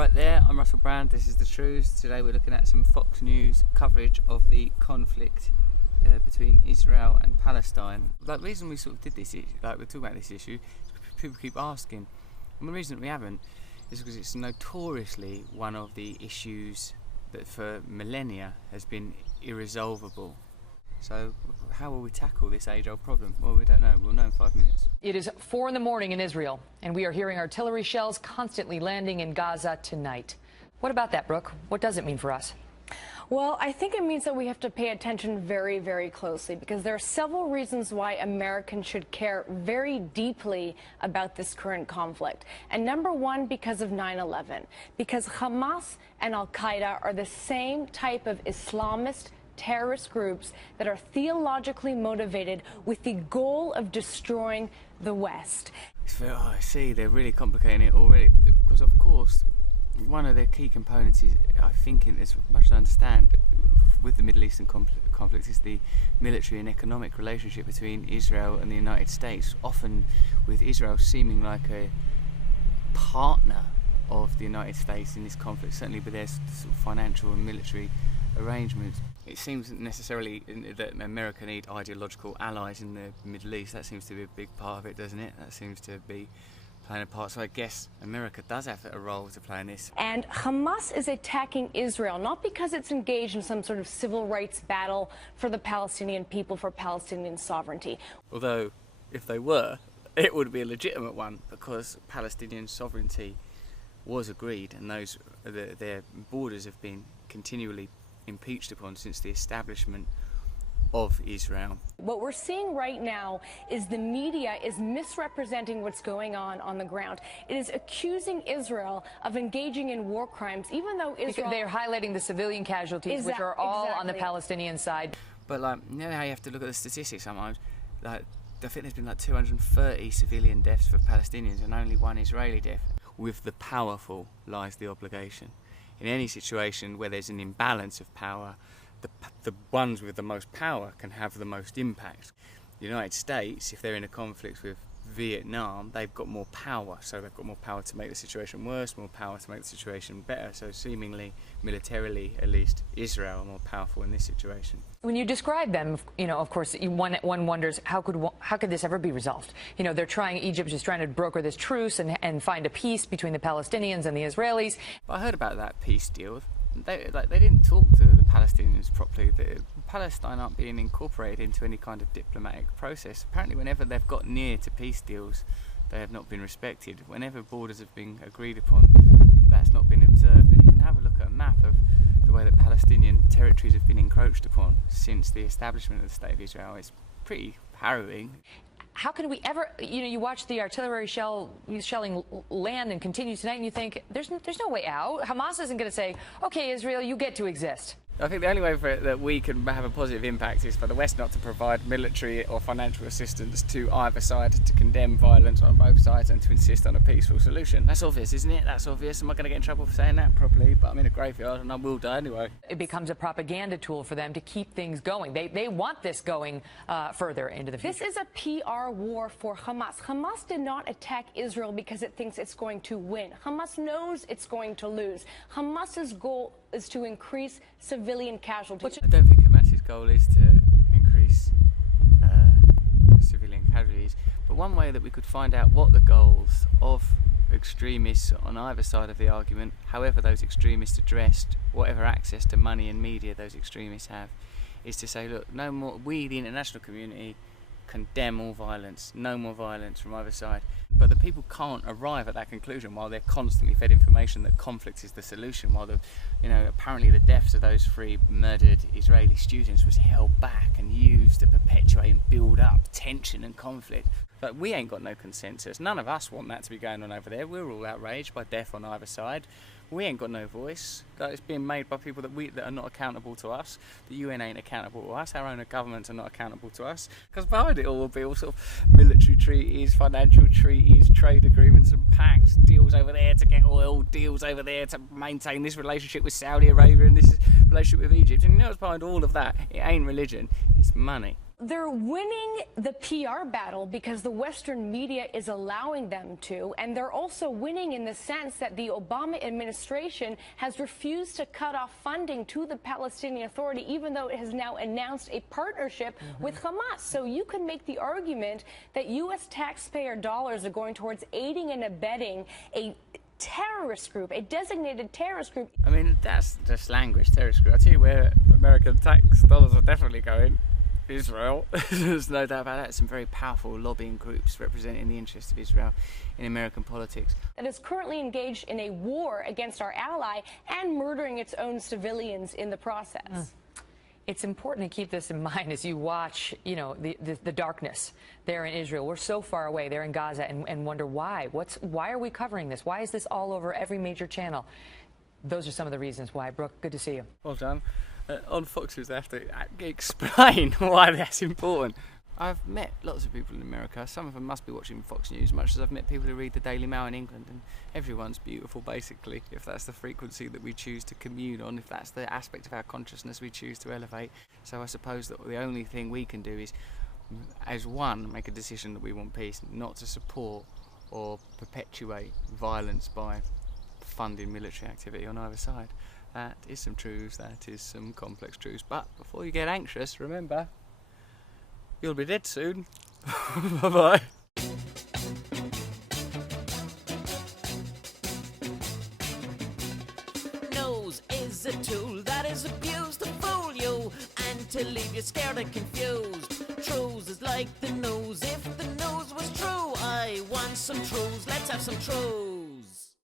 Alright there, I'm Russell Brand, this is the Trews. Today we're looking at some Fox News coverage of the conflict between Israel and Palestine. The reason we sort of did this, we're talking about this issue, people keep asking, and the reason that we haven't is because it's notoriously one of the issues that for millennia has been irresolvable. So how will we tackle this age-old problem? Well, we don't know. We'll know in 5 minutes. It is 4 in the morning in Israel, and we are hearing artillery shells constantly landing in Gaza tonight. What about that, Brooke? What does it mean for us? Well, I think it means that we have to pay attention very, very closely, because there are several reasons why Americans should care very deeply about this current conflict. And number one, because of 9/11, because Hamas and Al-Qaeda are the same type of Islamist terrorist groups that are theologically motivated with the goal of destroying the West. I see, they're really complicating it already, because of course one of the key components is, I think, as much as I understand, with the Middle Eastern conflict is the military and economic relationship between Israel and the United States, often with Israel seeming like a partner of the United States in this conflict, certainly with their sort of financial and military arrangements. It seems necessarily that America need ideological allies in the Middle East. That seems to be a big part of it, doesn't it? That seems to be playing a part. So I guess America does have a role to play in this. And Hamas is attacking Israel, not because it's engaged in some sort of civil rights battle for the Palestinian people, for Palestinian sovereignty. Although, if they were, it would be a legitimate one, because Palestinian sovereignty was agreed, and their borders have been continually impeached upon since the establishment of Israel. What we're seeing right now is the media is misrepresenting what's going on the ground. It is accusing Israel of engaging in war crimes, even though Israel... They're highlighting the civilian casualties, which are all on the Palestinian side. But you know how you have to look at the statistics sometimes? I think there's been 230 civilian deaths for Palestinians and only 1 Israeli death. With the powerful lies the obligation. In any situation where there's an imbalance of power, the ones with the most power can have the most impact. The United States, if they're in a conflict with Vietnam, they've got more power, so they've got more power to make the situation worse, more power to make the situation better. So seemingly, militarily at least, Israel are more powerful in this situation. When you describe them, of course, one wonders how could this ever be resolved? Egypt is trying to broker this truce and find a peace between the Palestinians and the Israelis. But I heard about that peace deal. They didn't talk to the Palestinians properly. Palestine aren't being incorporated into any kind of diplomatic process. Apparently, whenever they've got near to peace deals, they have not been respected. Whenever borders have been agreed upon, that's not been observed. And you can have a look at a map of the way that Palestinian territories have been encroached upon since the establishment of the State of Israel. It's pretty harrowing. How can we ever, you watch the artillery shelling land and continue tonight, and you think, there's no way out. Hamas isn't going to say, okay, Israel, you get to exist. I think the only way for it that we can have a positive impact is for the West not to provide military or financial assistance to either side, to condemn violence on both sides and to insist on a peaceful solution. That's obvious, isn't it? That's obvious. Am I going to get in trouble for saying that? Probably, but I'm in a graveyard and I will die anyway. It becomes a propaganda tool for them to keep things going. They want this going further into the future. This is a PR war for Hamas. Hamas did not attack Israel because it thinks it's going to win. Hamas knows it's going to lose. Hamas's goal is to increase civilian casualties. I don't think Hamas's goal is to increase civilian casualties, but one way that we could find out what the goals of extremists on either side of the argument, however those extremists are dressed, whatever access to money and media those extremists have, is to say, look, no more. We, the international community, condemn all violence. No more violence from either side. But the people can't arrive at that conclusion while they're constantly fed information that conflict is the solution. While apparently the deaths of those 3 murdered Israeli students was held back and used to perpetuate and build up tension and conflict. But we ain't got no consensus. None of us want that to be going on over there. We're all outraged by death on either side. We ain't got no voice. It's being made by people that are not accountable to us. The UN ain't accountable to us. Our own governments are not accountable to us. Because behind it all will be all sort of military treaties, financial treaties, trade agreements and pacts, deals over there to get oil, deals over there to maintain this relationship with Saudi Arabia and this relationship with Egypt. And what's behind all of that? It ain't religion, it's money. They're winning the PR battle because the Western media is allowing them to, and they're also winning in the sense that the Obama administration has refused to cut off funding to the Palestinian Authority, even though it has now announced a partnership with Hamas. So you can make the argument that U.S. taxpayer dollars are going towards aiding and abetting a terrorist group, a designated terrorist group. I mean, that's just language, terrorist group. I'll tell you where American tax dollars are definitely going. Israel. There's no doubt about that. Some very powerful lobbying groups representing the interests of Israel in American politics. That is currently engaged in a war against our ally and murdering its own civilians in the process. It's important to keep this in mind as you watch, you know, the darkness there in Israel. We're so far away there in Gaza and wonder why. Why are we covering this? Why is this all over every major channel? Those are some of the reasons why. Brooke, good to see you. Well done. On Fox News, they have to explain why that's important. I've met lots of people in America. Some of them must be watching Fox News, much as I've met people who read the Daily Mail in England. And everyone's beautiful, basically, if that's the frequency that we choose to commune on, if that's the aspect of our consciousness we choose to elevate. So I suppose that the only thing we can do is, as one, make a decision that we want peace, not to support or perpetuate violence by funding military activity on either side. That is some truths, that is some complex truths. But before you get anxious, remember, you'll be dead soon. Bye-bye. Nose is a tool that is abused to fool you and to leave you scared and confused. Trews is like the nose. If the nose was true, I want some Trews. Let's have some Trews.